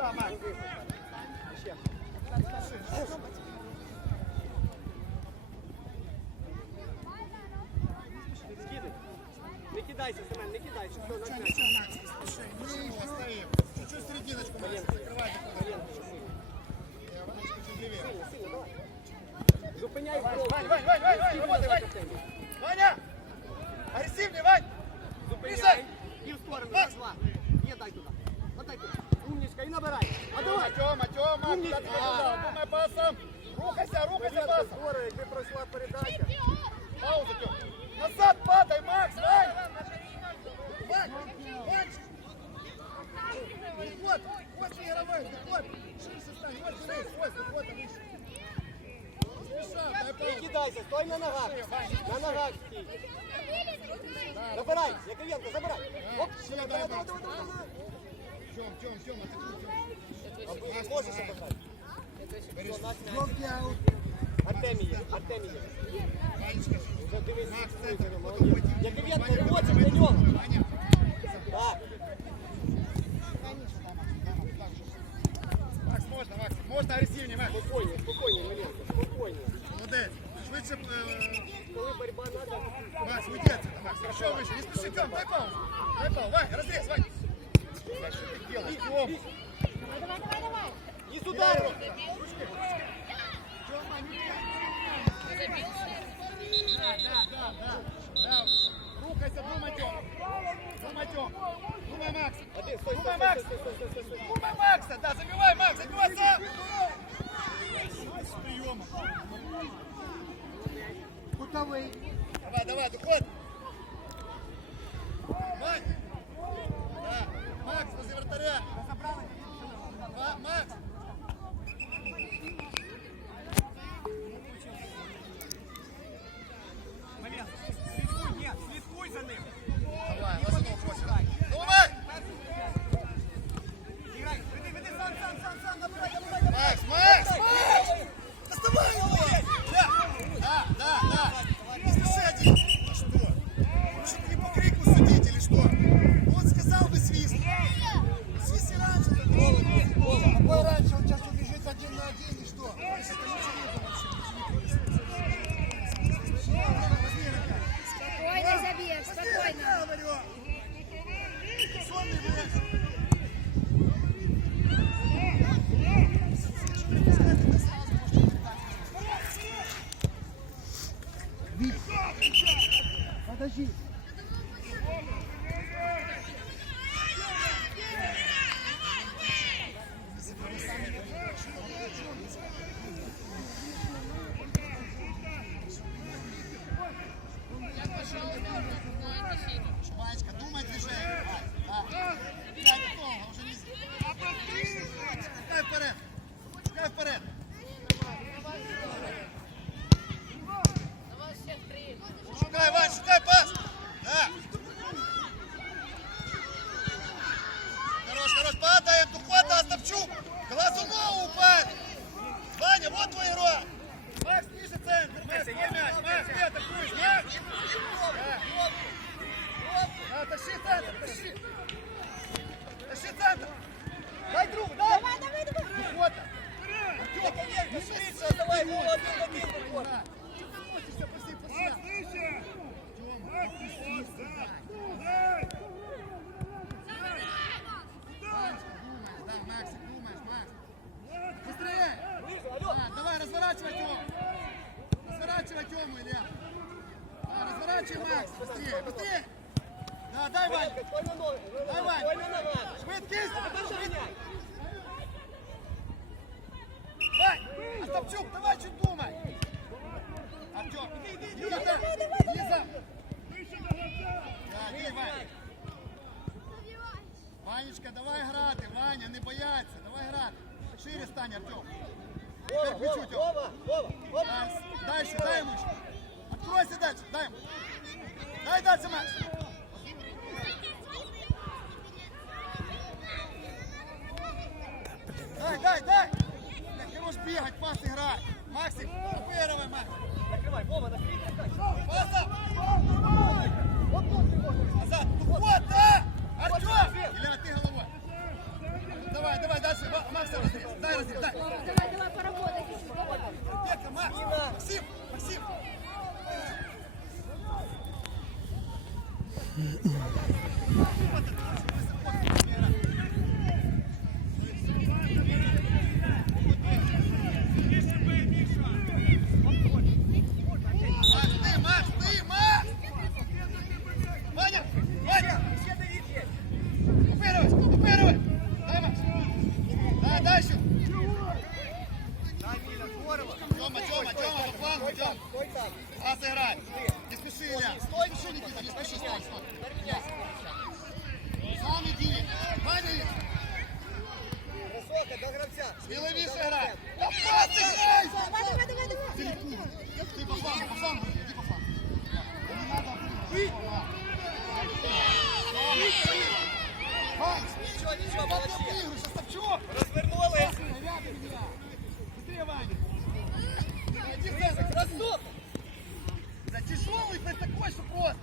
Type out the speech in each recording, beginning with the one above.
Не кидайся, Семен, не кидайся. Все, на стоим. Чуть-чуть серединочку, Макс, закрывай. Я Ванечка чуть левее. Зупиняй Вань, фол. Вань, Вань, Вань, Вань, работай, Вань. Ваня! Агрессивней, Вань! Зупиняй. І в сторону, раз, набирай. А давай. Тёма, Умник. я тебе казав, думай пасом. Рухайся, рухайся пасом. Скоро, якби пройшла передача. Пауза, Тём. Назад падай, Макс, Вань! Вань, Вань! Вот, вот игровой, вот. Шире стань, вот, шире, вот, вот, дай Не кидайся, стой на ногах. На ногах стій. Забирай, Яковенко, забирай. Оп, давай, дай, Макс. давай, давай, давай. Тём, Тём, Тём, атакуй, Тём. Можеш обіграти? Все, на снять. Артемій є, Артемій є. Ванечка, Вже дивись, Макс, слухай, центр, молодець. потом пойди. Яковенко, Ваня, хочеш Ваня, до нього. Ваня. Так. Макс, можна, Макс, можна агресивніше, Макс. Спокійно, спокійно, Миленко, спокійно. Молодець. Швидше, е, Коли боротьба надо, Макс, уйди отсюда, Макс. Хорошо, выше. Не спеши, Тём, дай паузу. Дай паузу. Вань, разрез, Вань. Делаешь, Тём? і з ударом. Тёма, не Да, да, да, да. Да. Рухайся, думай, Тём. Думай, Тём. Думай, Макс. Думай, Макс. Думай, Макса. Да, забивай, Макс, забивай сам. С приемом. Кутовий. Давай, давай, доход. Вань. Да. Макс, возле вратаря. Ма- Макс. Вань, давай чуть думай. Артем, иди, иди, иди. Лиза. Да, иди, Вань. Ванечка, давай грати, Ваня, не бояться, давай грати. Шире стань, Артем. Вова, Как Вова, Вова, Вова, Дальше, дай ему. Откройся дальше, дай ему. Дай дальше, Макс. Бегать, пас играть. Максик, первый, Макс. Накривай, Вова, накрий. Паса. Оп, оп, оп. Назад. Ну вот, да. Артем. Илья, ты головой. Давай, давай, дальше. Максим, Максим. Макс, ты, Макс, ты, Макс! Ваня, Ваня! Упировать, упировать! Дай, Макс! Да, дальше! Тёма, Тёма, Тёма, по флангу, Тёма! Стой там. Пас играй! Не спеши, Илья! Стой, Не спеши, Никита, не спеши, стой, стой! Верняйся. Сам иди! Ваня, Високо, до гравця. смеловіше грай! Да пас играй! Давай, давай, давай, давай. Ты по флангу, по флангу, иди по флангу. Не надо Вань, Нічого, нічого, я молодці. выиграю, сейчас топчу! Розвернули. Рядом в центр, Красота. Да тяжелый, ты такой, что просто!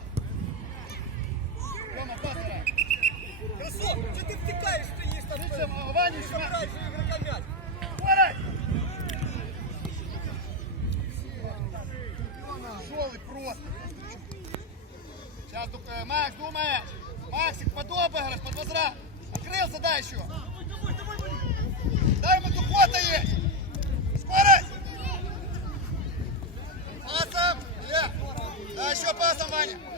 Тёма, пас играй! Красота. Чи ти втикаєш, стоїш там? Ты всем, Ваню, сюда! Забираєш у ігрока м'яч. Скорой! Тяжелый просто! Сейчас, только, Макс, думаешь! Максик, подобыгрыш, под возврат! Открылся, дай еще! Дай ему Ваня!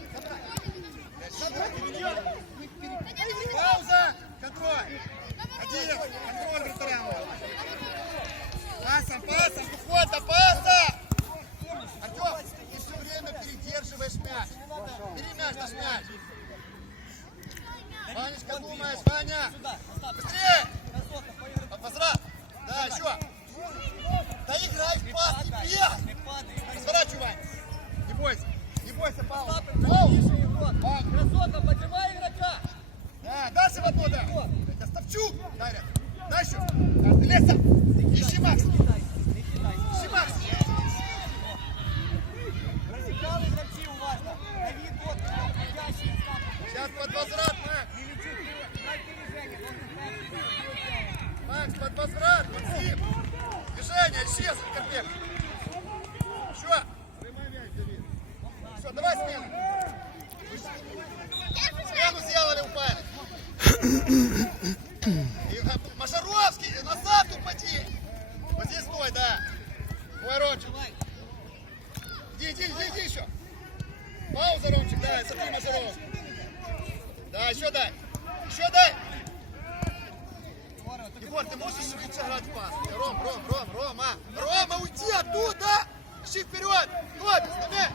Ищи вперед! Вот, на мяч!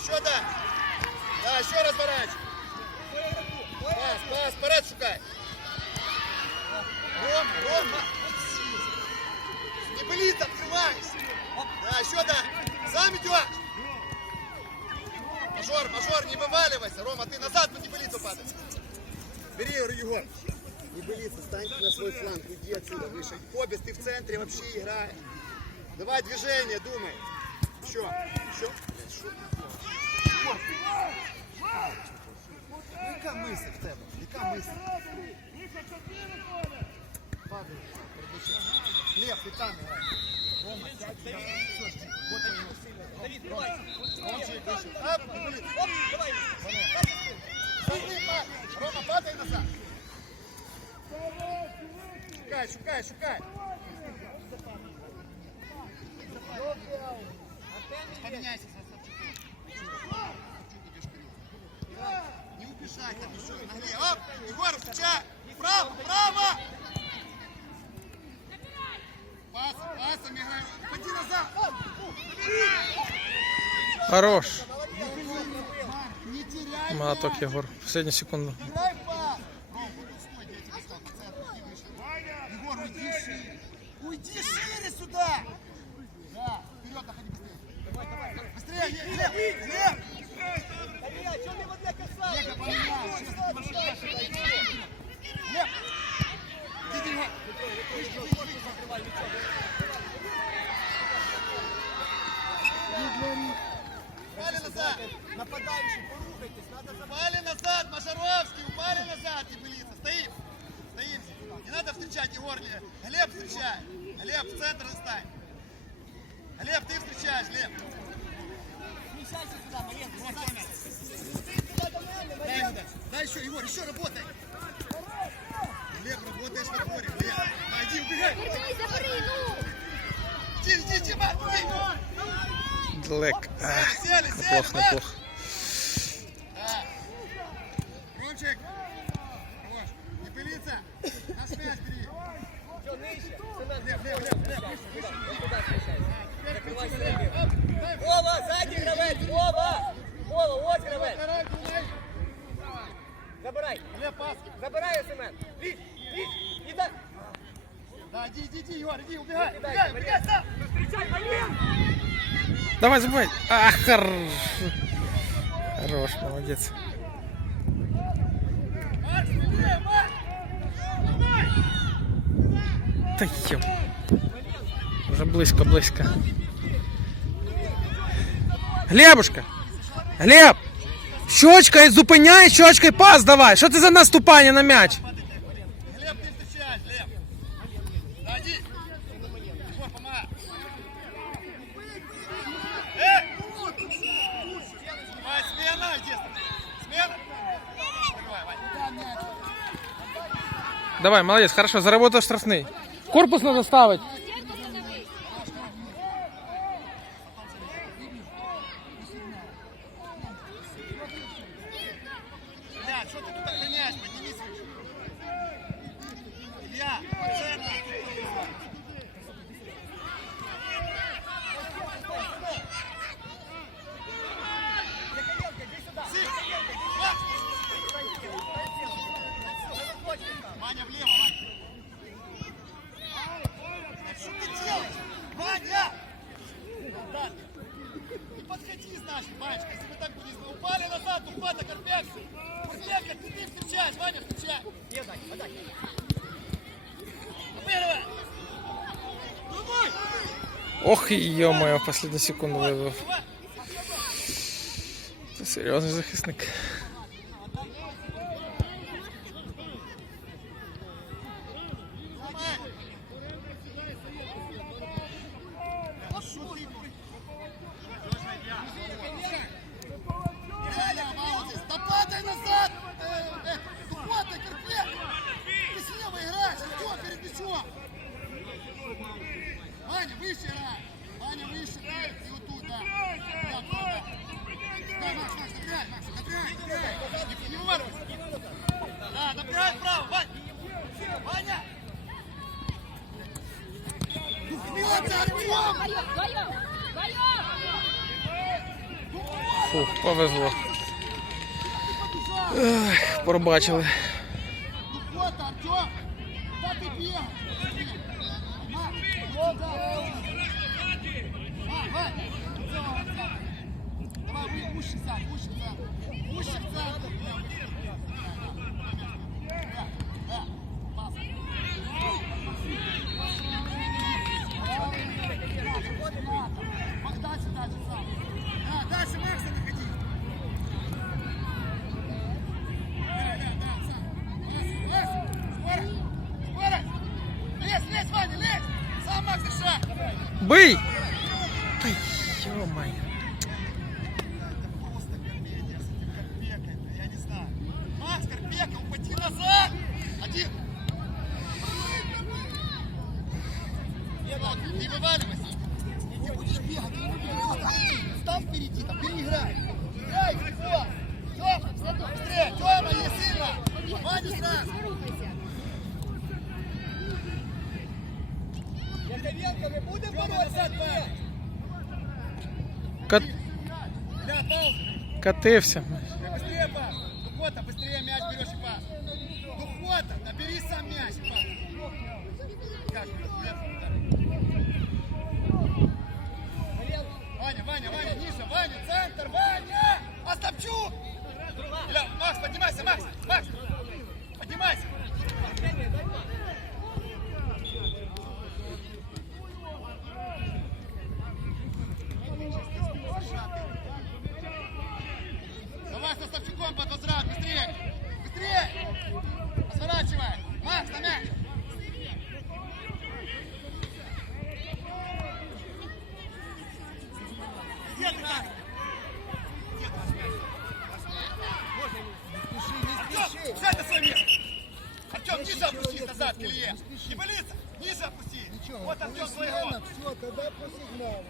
Еще да! Да, еще разворачивай! Пас, пас, вперед шукай! Ром, Рома! Не болит, открывайся! Да, еще да! Сам идешь! Мажор, мажор, не вываливайся! Рома, ты назад, не болит падать! Бери, Егор! Не болится, стань на свой фланг, уйди отсюда выше. Кобис, ты в центре вообще играешь. Давай движение, думай. Еще, еще. Яка мисль в тебе? Яка мисль? Падай. Лев, ти там грай. Рома. Все, жди. Вот он не болит. Оп, давай. Рома, падай назад. Шукай, шукай, шукай. Поменяйся со Ставчуком. Не убежай там еще. Наглее. Оп, Егор, встречай. Право, право. Пас, пасом играем. Пойди назад. Хорош. Молоток Егор. Последнюю секунду. надо встречать Георгия. Глеб, встречай. Глеб, в центр встань. Глеб, ты встречаешь, Глеб. Смещайся Дай еще, Егор, еще работай. Глеб, работаешь на море. Глеб, найди, убегай. Держи, забери, ну. Иди, иди, Дима, иди. Глэк. Сели, сели, сели. Плохо, плохо. Вова, задній гравець, Вова! Вова, ось гравець! Забирай! Забирай, Семен! Лізь, лізь, іди! Да, иди, иди, иди, Юар, иди, убегай, убегай, убегай, сам! Встречай, блин! Давай, забывай! Ах, хорош! Хорош, молодец. Та йо. Вже близько-близько. Глебушка! Глеб! Щочкою зупиняй, щочкою пас давай! Что ты за наступание на м'яч? Давай, молодец, хорошо, заработал штрафный. Корпус надо ставить. Ох, ё-моё, в последнюю секунду вызвал. Серьезный захисник. повезло. Ех, пробачили. Дальше, Макс, Бей! Та йо-моє! Скатився. Быстрее, пап! Духота, быстрее мяч берешь и пас! Духота, набери сам мяч, пап! Как, Ваня, Ваня, Ваня, Ниша, Ваня, центр, Ваня! Остапчук! Макс, поднимайся, Макс, Макс! Поднимайся! Илье. Не болится. Ниже опусти. Ничего, Вот Артем смена, все, тогда по сигналу.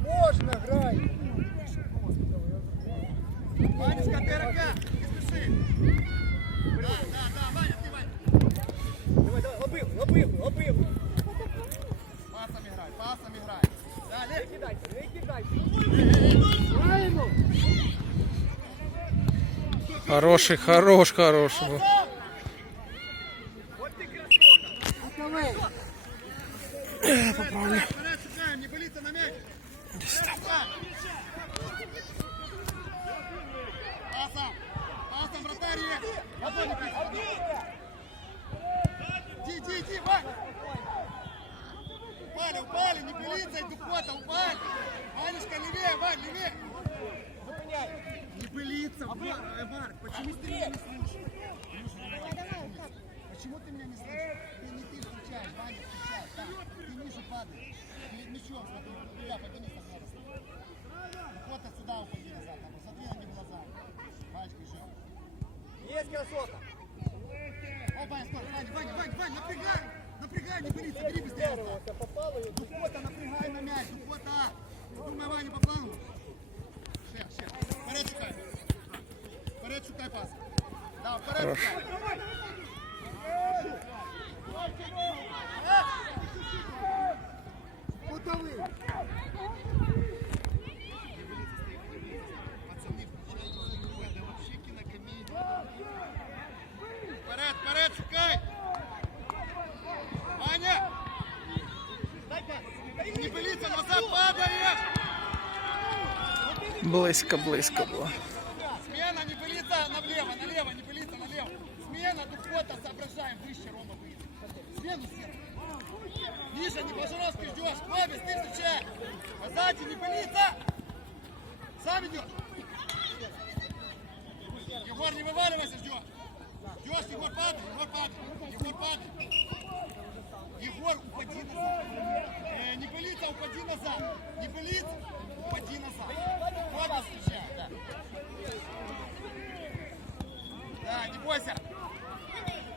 Можно, грай. Ванечка, рука. Не спеши. Да, да, да, Ваня, ты, Ваня. Давай, давай, лобив, лобив, лобив. Пасом играй, пасом играй. Да, Не кидайся, не кидайся. Хороший, хорош, хороший. Вот ты красотка. Давай. Поправлю. На мяч. Пасом. Пасом, вратарь. Иди, иди, иди, Вань. Упали, упали, не пылиться, духота, упали. Ванюшка, левее, Вань, левее. Не пылиться, Марк, почему ты меня не слышишь? Почему ты меня не слышишь? Не встречаешь, Ваня встречает. Так, ты ниже падаешь. Перед мячом смотри. Илья, подними со мной. Вот отсюда уходи назад. там, Посмотри на них в глаза. Ванечка, еще. Есть красотка. О, Ваня, стой. Ваня, Ваня, Ваня, Ваня, напрягай. Напрягай, не пылиться, бери быстрее. Духота, напрягай на мяч. Духота. Думай, Ваня, по плану. Ще, ще. Вперед шукай. Вперед шукай пас. Да, вперед шукай. Кутовый. Близько, близько було. Смена, не пылиться налево, налево, не пылиться налево. Смена, духота, соображаем, выше, Рома. Миша, не Бажаровский ждешь, Хлопец, ты встречай. А сзади не пылиться. Сам идешь. Егор, не вываливайся, ждешь. Ждешь, Егор, падай, Егор, падай. Егор, падай. Егор, упади назад. Э, не пылиться, упади назад. Не пылиться, упади назад. Хлопец, встречай, да. Да, не бойся.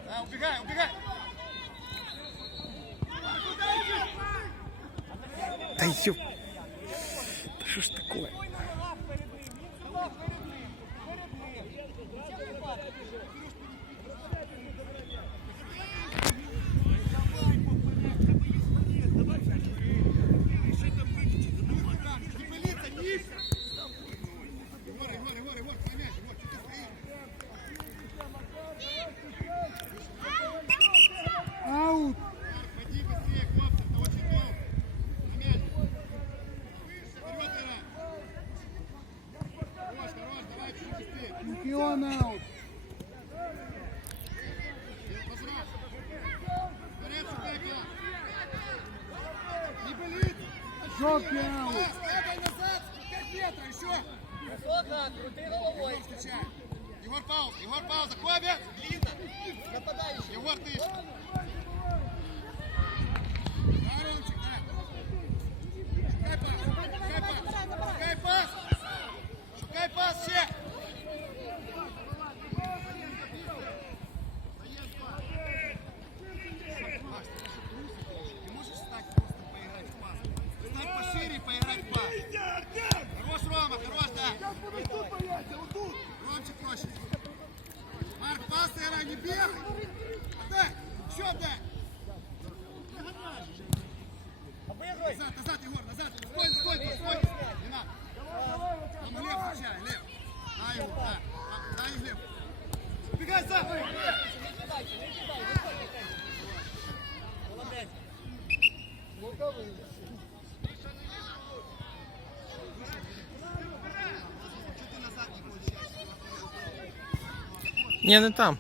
Да, убегай, убегай. Та йоп. Та що ж таке? Не пылиться, Миша. Егор, Егор, Егор, Егор, твой мяч, Егор, что ты стоишь? Аут. Ходи быстрее, хлопцы, это очень долго. На мяч. Вперед, играй. Хорош, хорош, давай, чуть быстрее. Чемпион аут. Возврат. Вперед, шукай класс. Не пылиться. Жовтий аут. Пас, падай назад, 5 метров, еще. Красотка, крути головой. Егор, встречай. Егор, пауза, Егор, пауза, Коби. Длинно. Нападающий. Егор, ты. Да, Ромчик, да. Шукай пас, шукай пас, шукай пас. Шукай пас, ще. Макс, ты что, трусик вообще? Ты можешь встать просто поиграть в пас? Встать пошире и поиграть в пас. Хорош, Рома, хорош, да. Ромчик проще. Марк, пас играй, не бегай. Отдай, еще отдай. Обыгрывай. Назад, назад, Егор, назад. Стой, стой, стой, стой. Не надо. Там Лев встречай, Лев. На его, да. На, на Лев. Убегай сам. Луковый. Что ты назад не получаешь? Ні, не там.